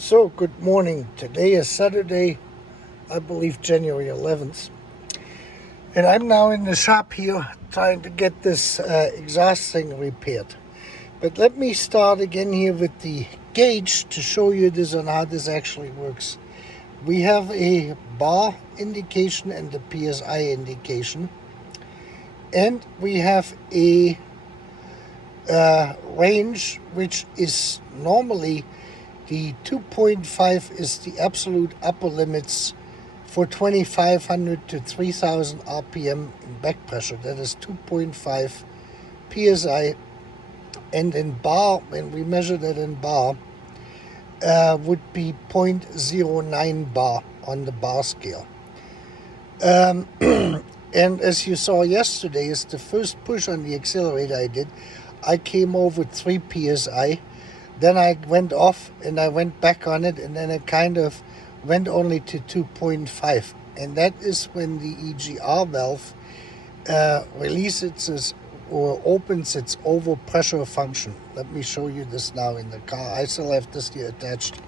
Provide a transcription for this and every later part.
So, good morning. Today is Saturday, I believe January 11th. And I'm now in the shop here trying to get this exhaust thing repaired. But let me start again here with the gauge to show you this on how this actually works. We have a bar indication and a PSI indication. And we have a range which is normally the 2.5 is the absolute upper limits for 2500 to 3000 RPM in back pressure. That is 2.5 PSI. And in bar, when we measure that in bar, would be 0.09 bar on the bar scale. And as you saw yesterday, is the first push on the accelerator I did, I came over 3 PSI. Then I went off and I went back on it, and then it kind of went only to 2.5. And that is when the EGR valve releases its, or opens its overpressure function. Let me show you this now in the car. I still have this here attached.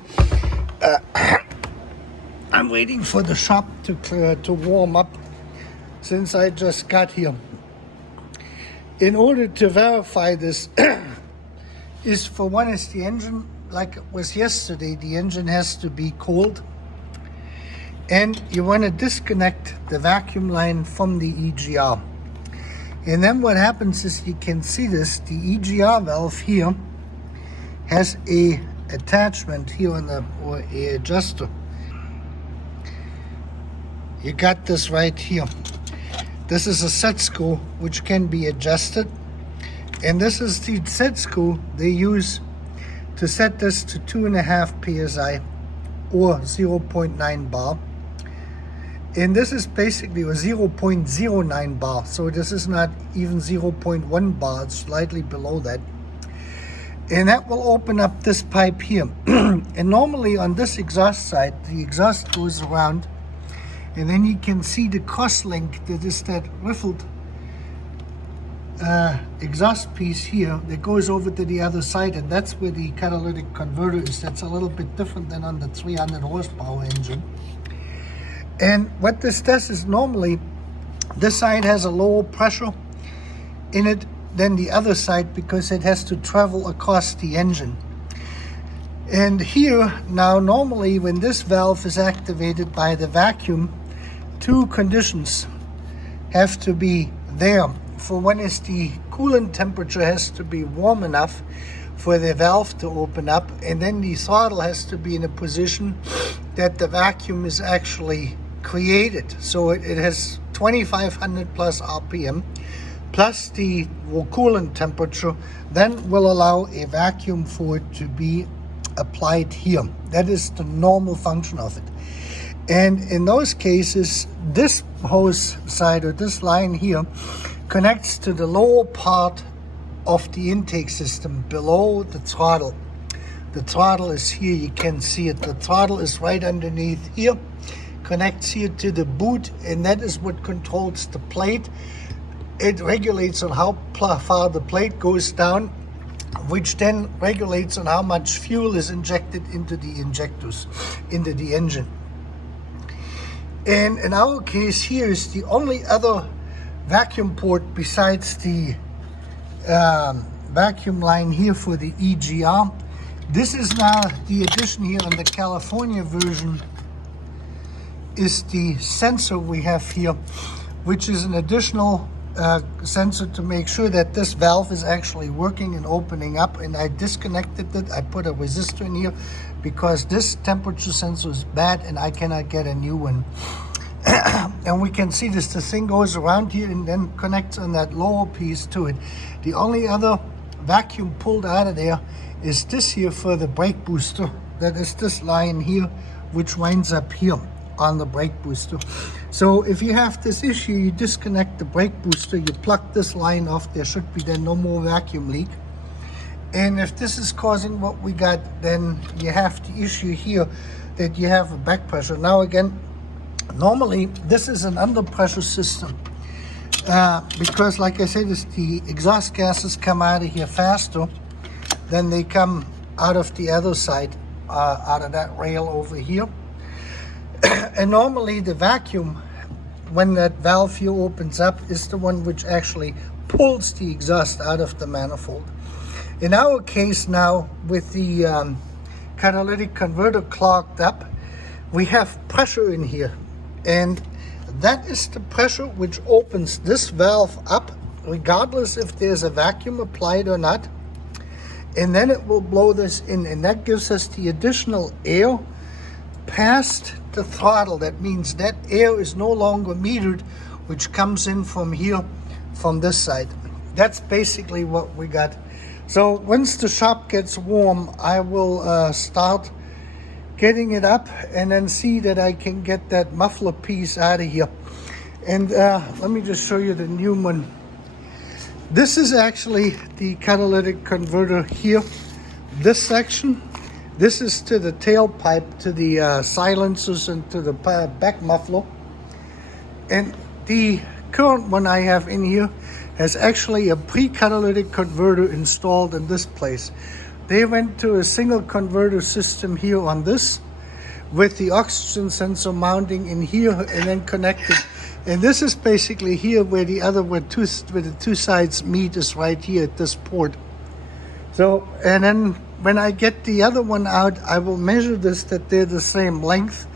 I'm waiting for the shop to warm up since I just got here. In order to verify this, is for one is the engine, like it was yesterday, the engine has to be cold. And you want to disconnect the vacuum line from the EGR. And then what happens is, you can see this, the EGR valve here has a attachment here on the, or a adjuster. You got this right here. This is a set screw which can be adjusted. And this is the set screw they use to set this to 2.5 PSI or 0.9 bar. And this is basically a 0.09 bar. So this is not even 0.1 bar, it's slightly below that. And that will open up this pipe here. And normally on this exhaust side, the exhaust goes around, and then you can see the cross link, that is that riffled exhaust piece here that goes over to the other side, and that's where the catalytic converter is. That's a little bit different than on the 300 horsepower engine. And what this does is, normally this side has a lower pressure in it than the other side because it has to travel across the engine. And here now, normally when this valve is activated by the vacuum, two conditions have to be there. For one is the coolant temperature has to be warm enough for the valve to open up, and then the throttle has to be in a position that the vacuum is actually created. So it has 2500 plus RPM plus the coolant temperature, then will allow a vacuum for it to be applied here. That is the normal function of it. And in those cases, this hose side, or this line here, connects to the lower part of the intake system below the throttle. The throttle is here, you can see it. The throttle is right underneath here, connects here to the boot, and that is what controls the plate. It regulates on how far the plate goes down, which then regulates on how much fuel is injected into the injectors, into the engine. And in our case here is the only other vacuum port besides the vacuum line here for the EGR. This is now the addition here on the California version, is the sensor we have here, which is an additional sensor to make sure that this valve is actually working and opening up. And I disconnected it. I put a resistor in here because this temperature sensor is bad and I cannot get a new one. And we can see this, the thing goes around here and then connects on that lower piece to it. The only other vacuum pulled out of there is this here for the brake booster. That is this line here, which winds up here on the brake booster. So if you have this issue, you disconnect the brake booster, you plug this line off, there should be then no more vacuum leak. And if this is causing what we got, then you have the issue here that you have a back pressure. Now again, normally this is an under pressure system because, like I said, the exhaust gases come out of here faster than they come out of the other side out of that rail over here. And normally the vacuum, when that valve here opens up, is the one which actually pulls the exhaust out of the manifold. In our case now, with the catalytic converter clogged up, we have pressure in here, and that is the pressure which opens this valve up, regardless if there's a vacuum applied or not, and then it will blow this in, and that gives us the additional air past the throttle. That means that air is no longer metered, which comes in from here, from this side. That's basically what we got. So once the shop gets warm, I will start getting it up and then see that I can get that muffler piece out of here. And let me just show you the new one. This is actually the catalytic converter here. This section, this is to the tailpipe, to the silencers, and to the back muffler. And the current one I have in here has actually a pre-catalytic converter installed in this place. They went to a single converter system here on this, with the oxygen sensor mounting in here and then connected. And this is basically here where the other, where the two sides meet, is right here at this port. So, and then when I get the other one out, I will measure this, that they're the same length,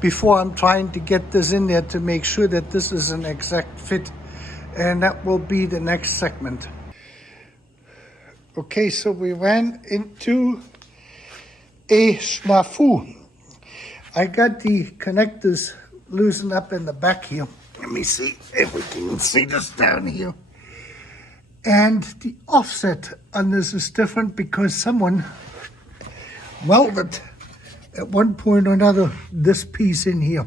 before I'm trying to get this in there to make sure that this is an exact fit. And that will be the next segment. Okay, so we ran into a snafu. I got the connectors loosened up in the back here. Let me see if we can see this down here. And the offset on this is different because someone welded at one point or another this piece in here.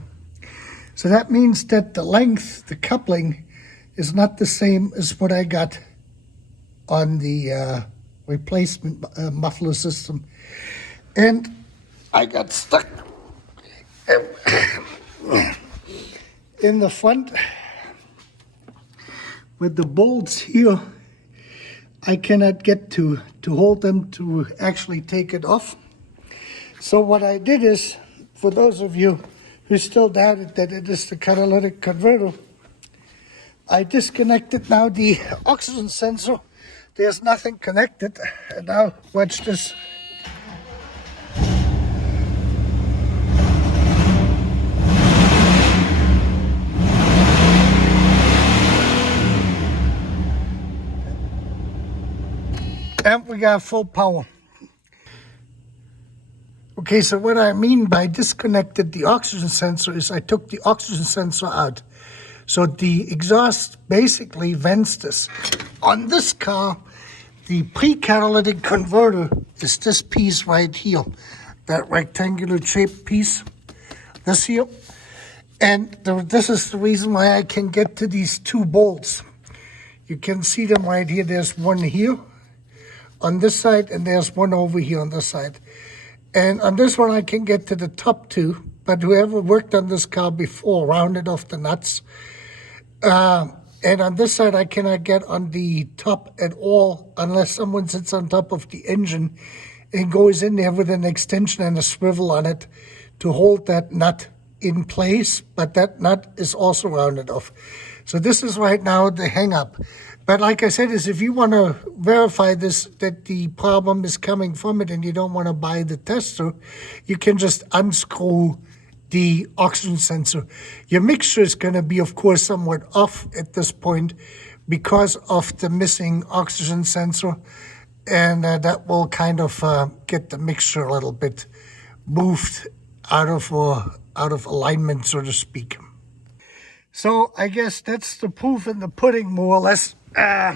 So that means that the length, the coupling, is not the same as what I got on the replacement muffler system. And I got stuck in the front with the bolts here. I cannot get to hold them to actually take it off. So what I did is, for those of you who still doubted that it is the catalytic converter, I disconnected now the oxygen sensor. There's nothing connected. And now watch this. And we got full power. Okay, so what I mean by disconnected the oxygen sensor is I took the oxygen sensor out. So the exhaust basically vents this. On this car, the pre-catalytic converter is this piece right here, that rectangular shaped piece, this here. And this is the reason why I can get to these two bolts. You can see them right here. There's one here on this side, and there's one over here on this side. And on this one, I can get to the top two, but whoever worked on this car before rounded off the nuts. And on this side, I cannot get on the top at all unless someone sits on top of the engine and goes in there with an extension and a swivel on it to hold that nut in place, but that nut is also rounded off. So this is right now the hang up. But like I said, is if you want to verify this, that the problem is coming from it and you don't want to buy the tester, you can just unscrew the oxygen sensor. Your mixture is going to be, of course, somewhat off at this point because of the missing oxygen sensor, and that will kind of get the mixture a little bit moved out of alignment, so to speak. So I guess that's the proof in the pudding, more or less. I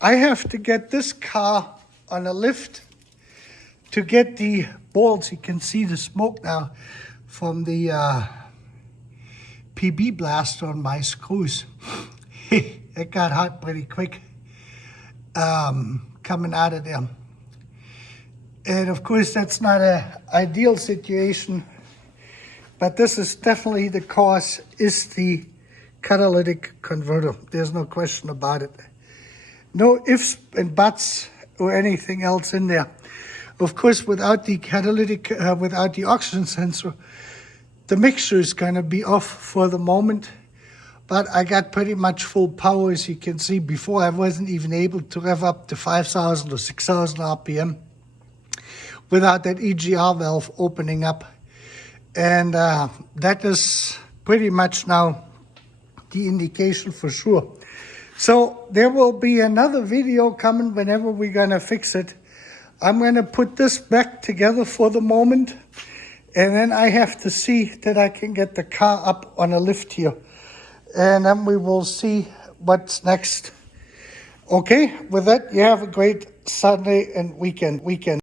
have to get this car on a lift to get the bolts. You can see the smoke now from the PB blast on my screws. It got hot pretty quick coming out of there. And of course, that's not an ideal situation, but this is definitely the cause, is the catalytic converter. There's no question about it. No ifs and buts or anything else in there. Of course, without the catalytic, without the oxygen sensor, the mixture is going to be off for the moment. But I got pretty much full power, as you can see. Before, I wasn't even able to rev up to 5,000 or 6,000 RPM without that EGR valve opening up. And that is pretty much now the indication for sure. So there will be another video coming whenever we're going to fix it. I'm going to put this back together for the moment. And then I have to see that I can get the car up on a lift here. And then we will see what's next. Okay, with that, you have a great Sunday and weekend.